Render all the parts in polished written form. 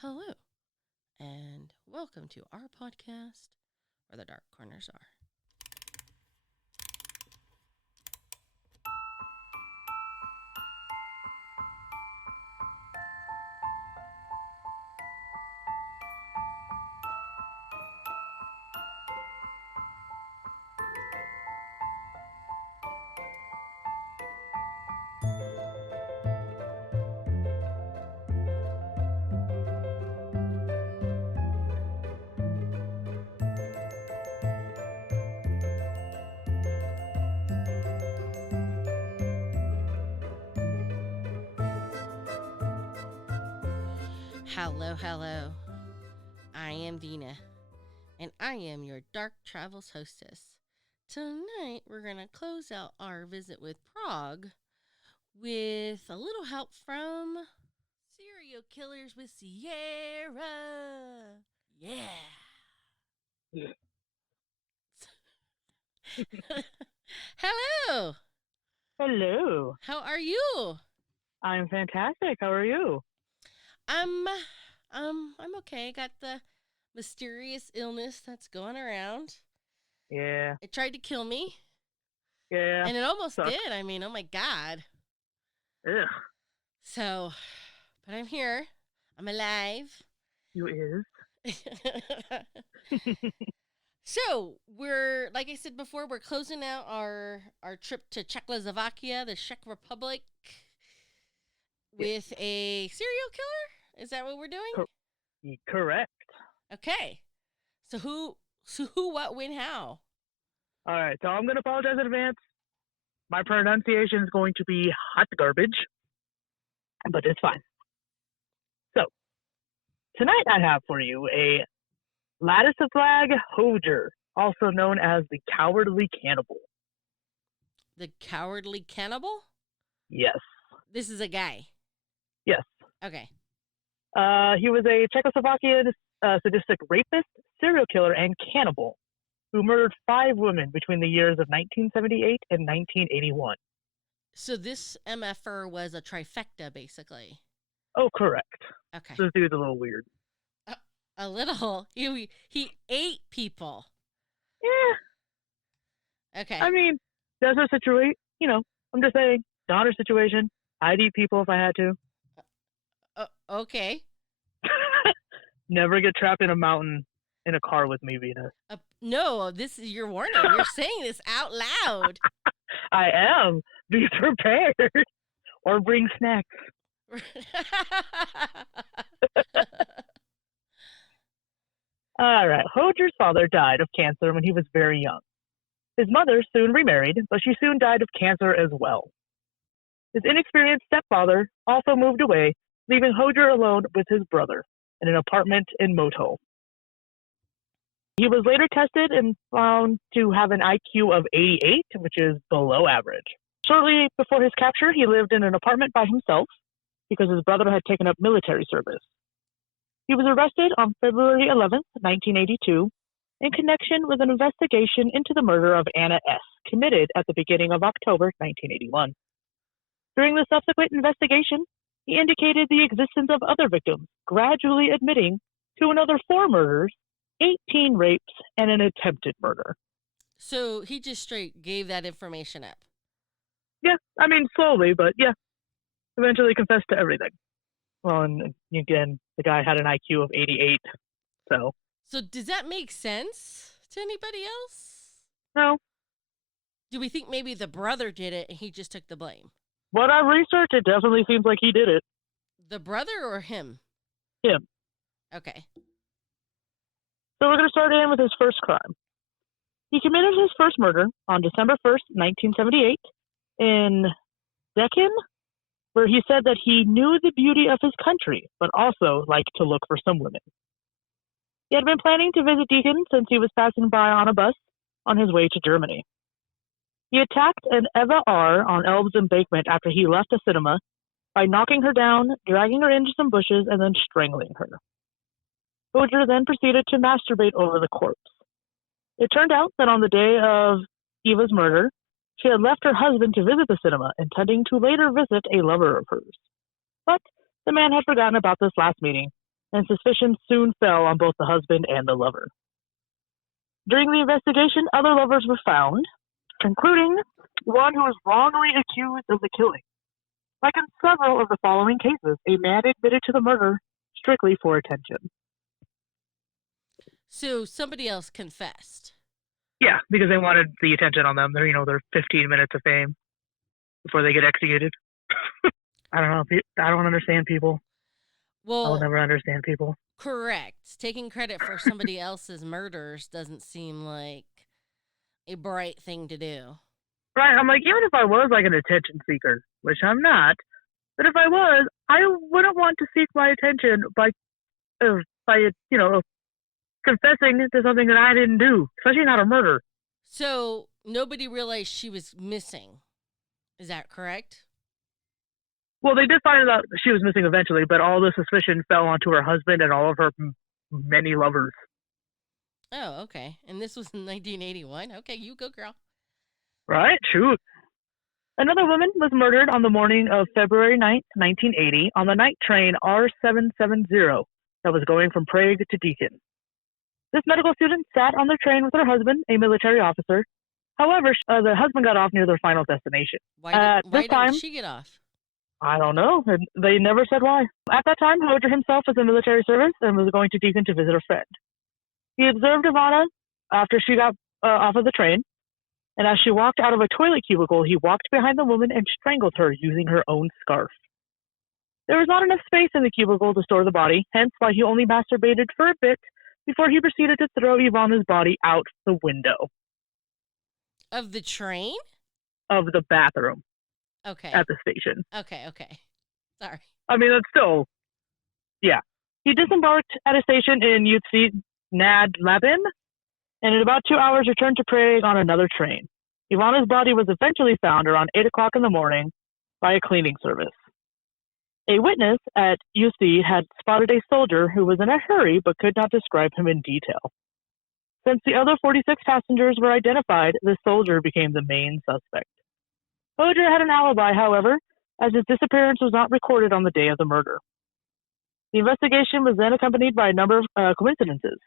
Hello, and welcome to our podcast where the dark corners are. Hello. I am Dina, and I am your Dark Travels hostess. Tonight, we're going to close out our visit with Prague with a little help from Serial Killers with Sierra. Yeah. Hello. Hello. How are you? I'm fantastic. How are you? I'm okay. Got the mysterious illness that's going around. Yeah. It tried to kill me. Yeah. And it almost Sucks. did. I mean, oh my God. Ugh. So, but I'm here. I'm alive. You is. So, like I said before, we're closing out our trip to Czechoslovakia, the Czech Republic, with a serial killer? Is that what we're doing? Correct. Okay. So who, what, when, how? All right. So I'm going to apologize in advance. My pronunciation is going to be hot garbage, but it's fine. So tonight I have for you a Ladislav Hojer, also known as the Cowardly Cannibal. The Cowardly Cannibal? Yes. This is a guy? Yes. Okay. He was a Czechoslovakian sadistic rapist, serial killer, and cannibal who murdered 5 women between the years of 1978 and 1981. So this MFer was a trifecta, basically. Oh, correct. Okay. This dude's a little weird. A little? He ate people. Yeah. Okay. I mean, that's a situation, I'm just saying, daughter situation. I'd eat people if I had to. Okay. Never get trapped in a mountain in a car with me, Venus. No, this is your warning. You're saying this out loud. I am. Be prepared. Or bring snacks. All right. Hojer's father died of cancer when he was very young. His mother soon remarried, but she soon died of cancer as well. His inexperienced stepfather also moved away, leaving Hojer alone with his brother in an apartment in Motul. He was later tested and found to have an IQ of 88, which is below average. Shortly before his capture, he lived in an apartment by himself because his brother had taken up military service. He was arrested on February 11th, 1982, in connection with an investigation into the murder of Anna S., committed at the beginning of October 1981. During the subsequent investigation, he indicated the existence of other victims, gradually admitting to another 4 murders, 18 rapes, and an attempted murder. So he just straight gave that information up? Yeah, I mean, slowly, but yeah. Eventually confessed to everything. Well, and again, the guy had an IQ of 88, so... So does that make sense to anybody else? No. Do we think maybe the brother did it and he just took the blame? What I've researched, it definitely seems like he did it. The brother or him? Him. Okay. So we're going to start in with his first crime. He committed his first murder on December 1st, 1978, in Deccan, where he said that he knew the beauty of his country, but also liked to look for some women. He had been planning to visit Deakin since he was passing by on a bus on his way to Germany. He attacked an Eva R. on Elb's embankment after he left a cinema by knocking her down, dragging her into some bushes, and then strangling her. Hojer then proceeded to masturbate over the corpse. It turned out that on the day of Eva's murder, she had left her husband to visit the cinema, intending to later visit a lover of hers. But the man had forgotten about this last meeting and suspicion soon fell on both the husband and the lover. During the investigation, other lovers were found, including one who was wrongly accused of the killing. Like in several of the following cases, a man admitted to the murder strictly for attention. So somebody else confessed. Yeah, because they wanted the attention on them. Their 15 minutes of fame before they get executed. I don't know. I don't understand people. Well, I'll never understand people. Correct. Taking credit for somebody else's murders doesn't seem like a bright thing to do. Right, I'm like, even if I was like an attention seeker, which I'm not, but if I was, I wouldn't want to seek my attention by confessing to something that I didn't do, especially not a murder. So nobody realized she was missing. Is that correct? Well, they did find out she was missing eventually, but all the suspicion fell onto her husband and all of her many lovers. Oh, okay. And this was in 1981? Okay, you go, girl. Right? Shoot. Another woman was murdered on the morning of February 9th, 1980, on the night train R770 that was going from Prague to Deakin. This medical student sat on the train with her husband, a military officer. However, the husband got off near their final destination. Why didn't she get off? I don't know. They never said why. At that time, Hojer himself was in military service and was going to Deakin to visit a friend. He observed Ivana after she got off of the train, and as she walked out of a toilet cubicle, he walked behind the woman and strangled her using her own scarf. There was not enough space in the cubicle to store the body, hence why he only masturbated for a bit before he proceeded to throw Ivana's body out the window. Of the train? Of the bathroom. Okay. At the station. Okay. Sorry. I mean, that's still, yeah. He disembarked at a station in Utsi Nad Labin, and in about 2 hours returned to Prague on another train. Ivana's body was eventually found around 8 o'clock in the morning by a cleaning service. A witness at UC had spotted a soldier who was in a hurry but could not describe him in detail. Since the other 46 passengers were identified, the soldier became the main suspect. Hojer had an alibi, however, as his disappearance was not recorded on the day of the murder. The investigation was then accompanied by a number of coincidences.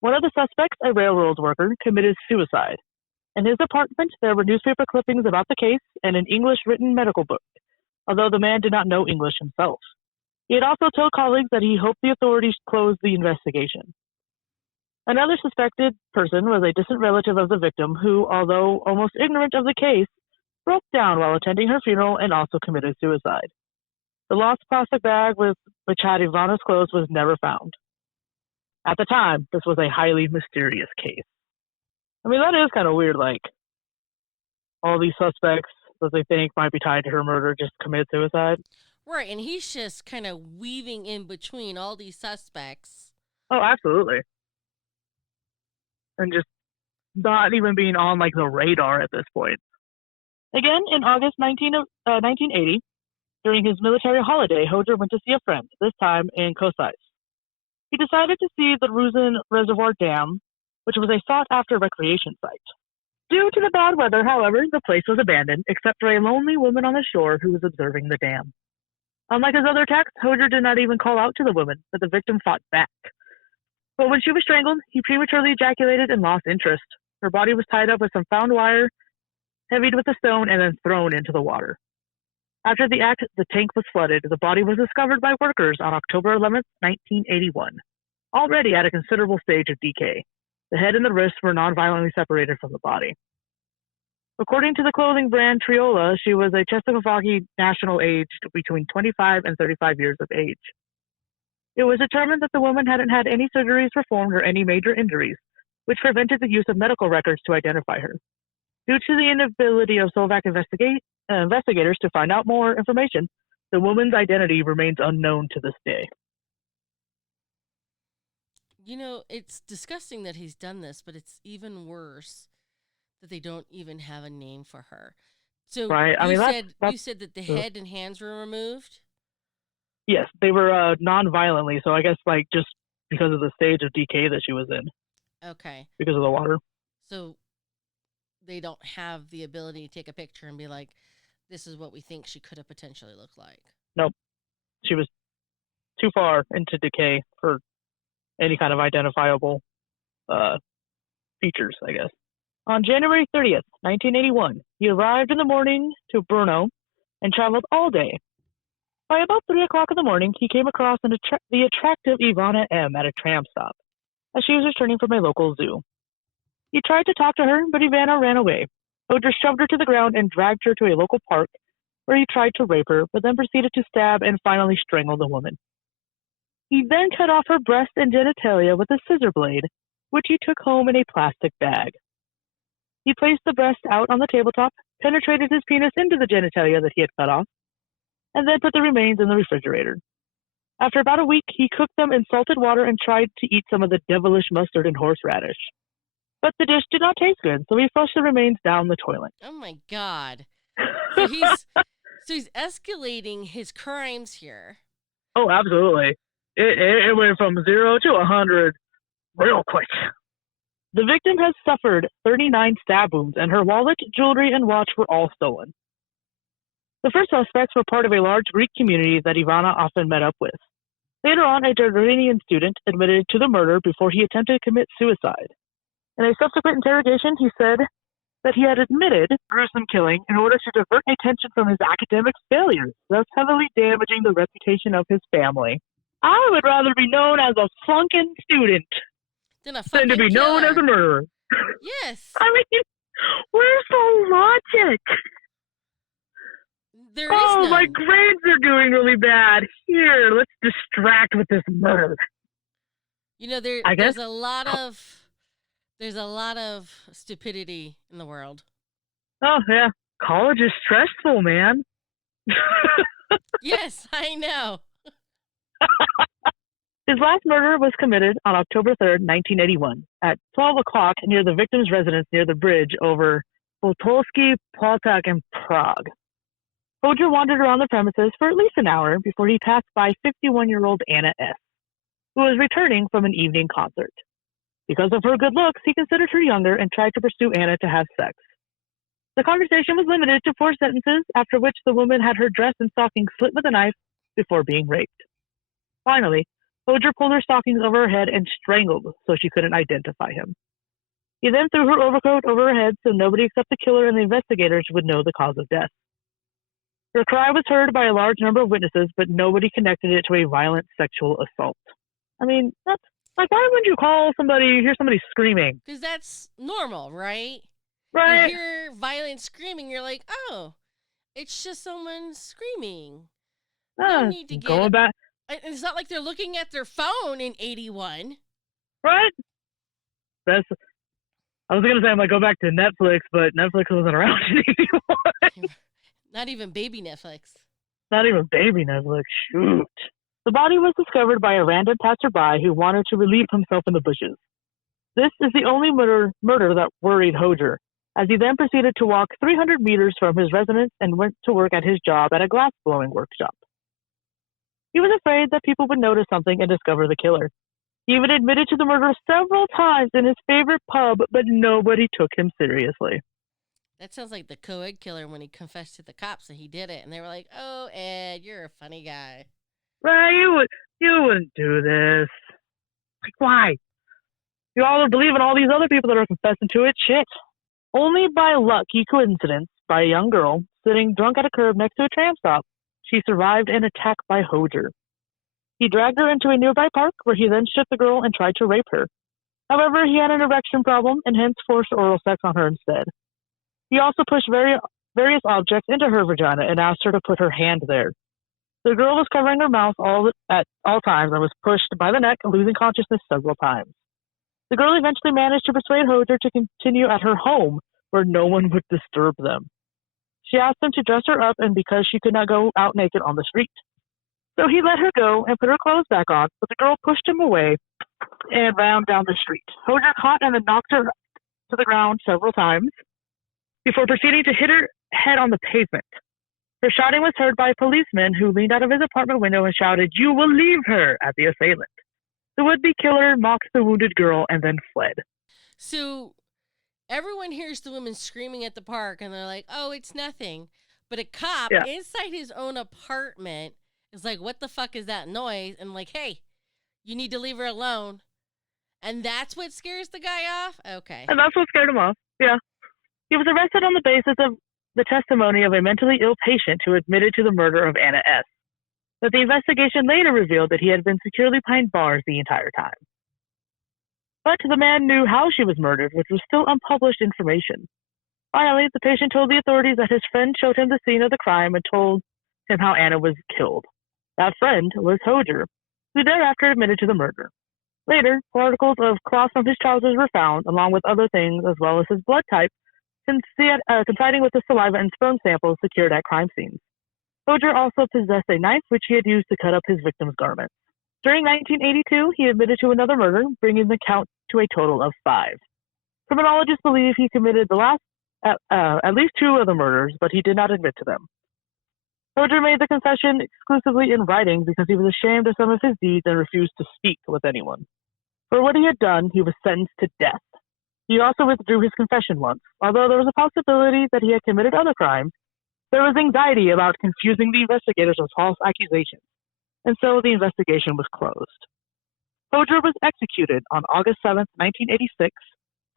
One of the suspects, a railroad worker, committed suicide. In his apartment, there were newspaper clippings about the case and an English-written medical book, although the man did not know English himself. He had also told colleagues that he hoped the authorities closed the investigation. Another suspected person was a distant relative of the victim who, although almost ignorant of the case, broke down while attending her funeral and also committed suicide. The lost plastic bag which had Ivana's clothes was never found. At the time, this was a highly mysterious case. I mean, that is kind of weird, like, all these suspects that they think might be tied to her murder just committed suicide. Right, and he's just kind of weaving in between all these suspects. Oh, absolutely. And just not even being on, like, the radar at this point. Again, in August 1980, during his military holiday, Hojer went to see a friend, this time in Kosais. He decided to see the Ruzin Reservoir Dam, which was a sought-after recreation site. Due to the bad weather, however, the place was abandoned, except for a lonely woman on the shore who was observing the dam. Unlike his other attacks, Hojer did not even call out to the woman, but the victim fought back. But when she was strangled, he prematurely ejaculated and lost interest. Her body was tied up with some found wire, heavied with a stone, and then thrown into the water. After the act, the tank was flooded. The body was discovered by workers on October 11, 1981, already at a considerable stage of decay. The head and the wrists were non-violently separated from the body. According to the clothing brand Triola, she was a Czechoslovak national aged between 25 and 35 years of age. It was determined that the woman hadn't had any surgeries performed or any major injuries, which prevented the use of medical records to identify her. Due to the inability of Slovak investigators to find out more information, the woman's identity remains unknown to this day. You know, it's disgusting that he's done this, but it's even worse that they don't even have a name for her. So right. You said that the head and hands were removed? Yes, they were non-violently, so I guess like just because of the stage of decay that she was in. Okay. Because of the water. So they don't have the ability to take a picture and be like, this is what we think she could have potentially looked like. Nope. She was too far into decay for any kind of identifiable features, I guess. On January 30th, 1981, he arrived in the morning to Brno and traveled all day. By about 3 o'clock in the morning, he came across the attractive Ivana M. at a tram stop as she was returning from a local zoo. He tried to talk to her, but Ivana ran away. Hojer shoved her to the ground and dragged her to a local park where he tried to rape her, but then proceeded to stab and finally strangle the woman. He then cut off her breast and genitalia with a scissor blade, which he took home in a plastic bag. He placed the breast out on the tabletop, penetrated his penis into the genitalia that he had cut off, and then put the remains in the refrigerator. After about a week, he cooked them in salted water and tried to eat some of the devilish mustard and horseradish. But the dish did not taste good, so he flushed the remains down the toilet. Oh my God. So he's escalating his crimes here. Oh, absolutely. It went from 0 to 100 real quick. The victim has suffered 39 stab wounds, and her wallet, jewelry, and watch were all stolen. The first suspects were part of a large Greek community that Ivana often met up with. Later on, a Jordanian student admitted to the murder before he attempted to commit suicide. In a subsequent interrogation, he said that he had admitted gruesome killing in order to divert attention from his academic failures, thus heavily damaging the reputation of his family. I would rather be known as a flunking student than to be known as a murderer. Yes. I mean, where's the logic? There is none. My grades are doing really bad. Here, let's distract with this murder. You know, there's a lot of stupidity in the world. Oh, yeah. College is stressful, man. Yes, I know. His last murder was committed on October 3rd, 1981, at 12 o'clock near the victim's residence near the bridge over Polski Potok in Prague. Hojer wandered around the premises for at least an hour before he passed by 51-year-old Anna S., who was returning from an evening concert. Because of her good looks, he considered her younger and tried to pursue Anna to have sex. The conversation was limited to 4 sentences, after which the woman had her dress and stockings slit with a knife before being raped. Finally, Hojer pulled her stockings over her head and strangled so she couldn't identify him. He then threw her overcoat over her head so nobody except the killer and the investigators would know the cause of death. Her cry was heard by a large number of witnesses, but nobody connected it to a violent sexual assault. I mean, that's like, why wouldn't you hear somebody screaming? Because that's normal, right? Right. You hear violent screaming, you're like, oh, it's just someone screaming. No need to going back. It's not like they're looking at their phone in 81. Right? I was going to say, I'm like, go back to Netflix, but Netflix wasn't around in 81. Not even baby Netflix. Not even baby Netflix. Shoot. The body was discovered by a random passerby who wanted to relieve himself in the bushes. This is the only murder that worried Hojer, as he then proceeded to walk 300 meters from his residence and went to work at his job at a glass-blowing workshop. He was afraid that people would notice something and discover the killer. He even admitted to the murder several times in his favorite pub, but nobody took him seriously. That sounds like the co-ed killer when he confessed to the cops that he did it, and they were like, "Oh, Ed, you're a funny guy." Right, you wouldn't do this. Like, why? You all are believing all these other people that are confessing to it. Shit. Only by lucky coincidence, by a young girl sitting drunk at a curb next to a tram stop, she survived an attack by Hojer. He dragged her into a nearby park where he then stripped the girl and tried to rape her. However, he had an erection problem and hence forced oral sex on her instead. He also pushed various objects into her vagina and asked her to put her hand there. The girl was covering her mouth at all times and was pushed by the neck, losing consciousness several times. The girl eventually managed to persuade Hojer to continue at her home where no one would disturb them. She asked him to dress her up and because she could not go out naked on the street. So he let her go and put her clothes back on, but the girl pushed him away and ran down the street. Hojer caught and then knocked her to the ground several times before proceeding to hit her head on the pavement. Her shouting was heard by a policeman who leaned out of his apartment window and shouted, "You will leave her," at the assailant. The would-be killer mocked the wounded girl and then fled. So everyone hears the woman screaming at the park and they're like, "Oh, it's nothing." But a cop inside his own apartment It's like, what the fuck is that noise? And like, hey, you need to leave her alone. And that's what scares the guy off? Okay. And that's what scared him off. Yeah. He was arrested on the basis of the testimony of a mentally ill patient who admitted to the murder of Anna S. But the investigation later revealed that he had been securely behind bars the entire time. But the man knew how she was murdered, which was still unpublished information. Finally, the patient told the authorities that his friend showed him the scene of the crime and told him how Anna was killed. That friend was Hojer, who thereafter admitted to the murder. Later, particles of cloth from his trousers were found, along with other things, as well as his blood type, coinciding with the saliva and sperm samples secured at crime scenes. Hojer also possessed a knife which he had used to cut up his victim's garments. During 1982, he admitted to another murder, bringing the count to a total of 5. Criminologists believe he committed at least 2 other murders, but he did not admit to them. Hojer made the confession exclusively in writing because he was ashamed of some of his deeds and refused to speak with anyone. For what he had done, he was sentenced to death. He also withdrew his confession once. Although there was a possibility that he had committed other crimes, there was anxiety about confusing the investigators with false accusations, and so the investigation was closed. Hojer was executed on August 7, 1986,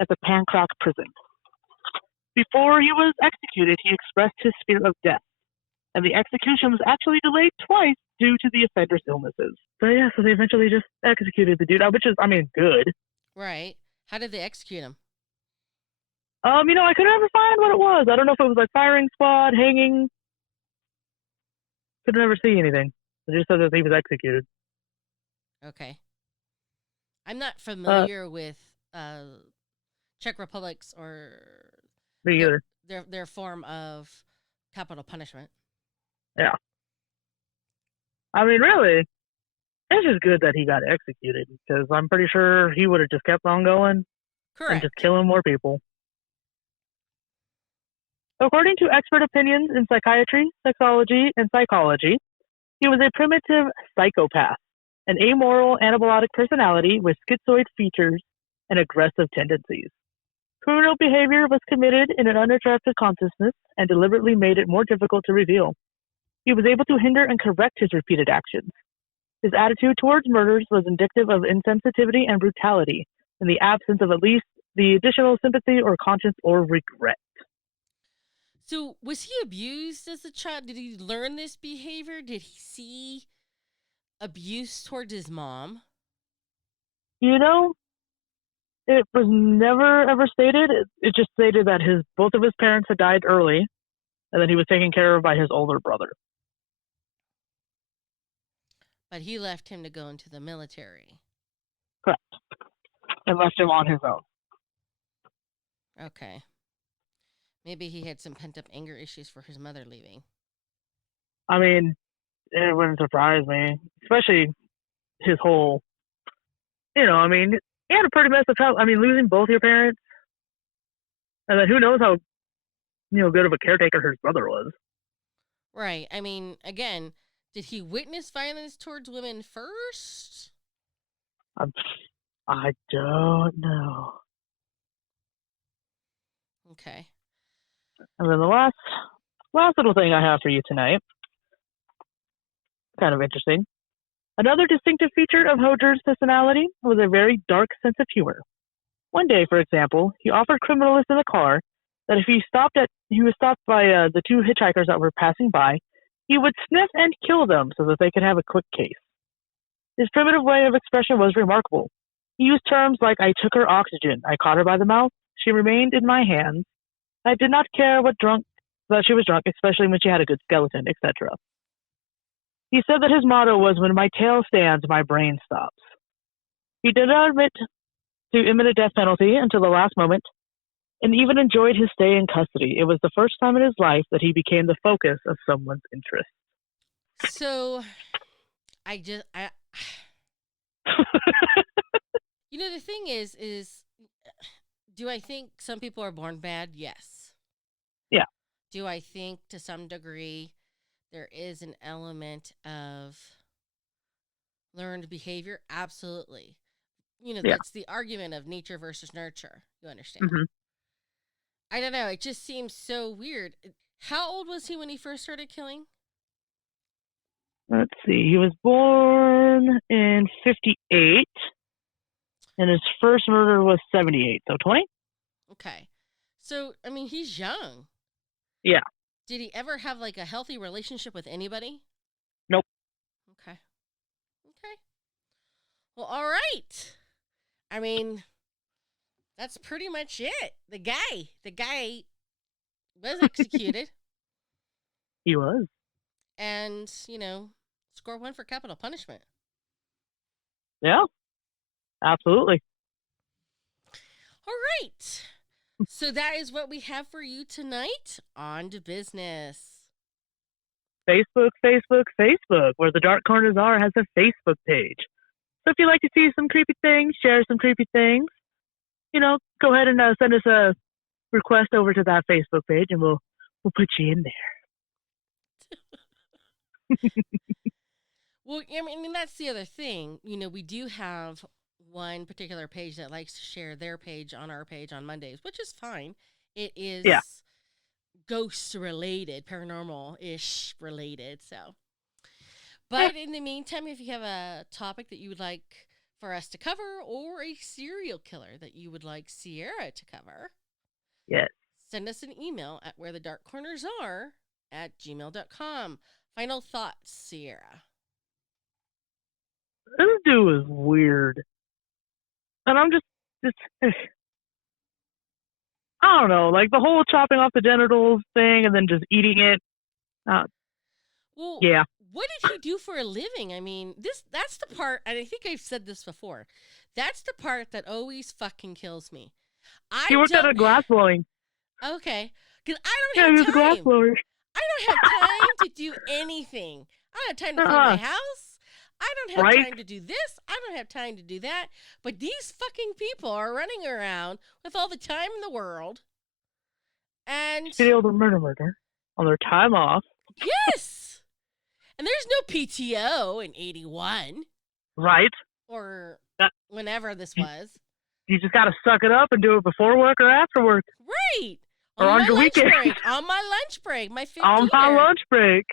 at the Pancrac prison. Before he was executed, he expressed his fear of death, and the execution was actually delayed twice due to the offender's illnesses. So yeah, so they eventually just executed the dude, which is, good. Right. How did they execute him? I could never find what it was. I don't know if it was like firing squad, hanging. Could never see anything. It just said that he was executed. Okay. I'm not familiar with Czech Republic's or me either. Their form of capital punishment. Yeah. Really, it's just good that he got executed because I'm pretty sure he would have just kept on going. Correct. And just killing more people. According to expert opinions in psychiatry, sexology, and psychology, he was a primitive psychopath, an amoral anabolic personality with schizoid features and aggressive tendencies. Criminal behavior was committed in an unattractive consciousness and deliberately made it more difficult to reveal. He was able to hinder and correct his repeated actions. His attitude towards murders was indicative of insensitivity and brutality, in the absence of at least the additional sympathy or conscience or regret. So, was he abused as a child? Did he learn this behavior? Did he see abuse towards his mom? It was never ever stated. It just stated that both of his parents had died early, and that he was taken care of by his older brother. But he left him to go into the military. Correct. And left him on his own. Okay. Maybe he had some pent-up anger issues for his mother leaving. It wouldn't surprise me. Especially his whole, he had a pretty messed up child. Losing both your parents. And then who knows how, good of a caretaker his brother was. Right. Again, did he witness violence towards women first? I don't know. Okay. And then the last little thing I have for you tonight, kind of interesting. Another distinctive feature of Hojer's personality was a very dark sense of humor. One day, for example, he offered criminalists in the car that if he was stopped by the 2 hitchhikers that were passing by, he would sniff and kill them so that they could have a quick case. His primitive way of expression was remarkable. He used terms like, "I took her oxygen, I caught her by the mouth, she remained in my hands, I did not care that she was drunk, especially when she had a good skeleton," etc. He said that his motto was, "When my tail stands, my brain stops." He did not admit to imminent death penalty until the last moment, and even enjoyed his stay in custody. It was the first time in his life that he became the focus of someone's interest. So, the thing is, do I think some people are born bad? Yes. Yeah. Do I think to some degree there is an element of learned behavior? Absolutely. That's the argument of nature versus nurture. You understand? Mm-hmm. I don't know. It just seems so weird. How old was he when he first started killing? Let's see. He was born in 58, and his first murder was 78. So 20? Okay. So, I mean, he's young. Yeah. Did he ever have like a healthy relationship with anybody? Nope. Okay. Okay. Well, all right. I mean, that's pretty much it. The guy was executed. He was. And, score 1 for capital punishment. Yeah. Absolutely. All right. So that is what we have for you tonight. On to business. Facebook, where the Dark Corners Are has a Facebook page. So if you like to see some creepy things, share some creepy things, go ahead and send us a request over to that Facebook page, and we'll put you in there. Well, I mean, that's the other thing. We do have one particular page that likes to share their page on our page on Mondays, which is fine. It is ghost related, paranormal ish related. So, but in the meantime, if you have a topic that you would like for us to cover, or a serial killer that you would like Sierra to cover, yes, send us an email at wherethedarkcornersare@gmail.com. Final thoughts, Sierra. This dude is weird. And I'm just I don't know, like the whole chopping off the genitals thing and then just eating it. Well, yeah. What did he do for a living? I mean, that's the part, and I think I've said this before. That's the part that always fucking kills me. He worked at a glass blowing. Okay. Because I don't have he was time. A glass blower. I don't have time to do anything. I don't have time to clean my house. I don't have time to do this. I don't have time to do that. But these fucking people are running around with all the time in the world. And getting able to murder on their time off. Yes. And there's no PTO in 81. Right. Or whenever this was. You just got to suck it up and do it before work or after work. Right. Or on your weekend. On my lunch break. My 15th. On my lunch break.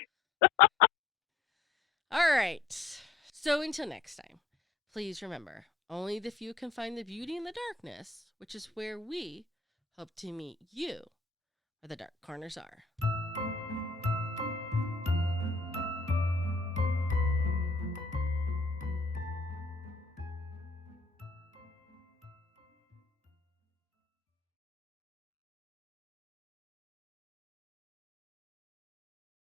All right. So until next time, please remember, only the few can find the beauty in the darkness, which is where we hope to meet you, where the dark corners are.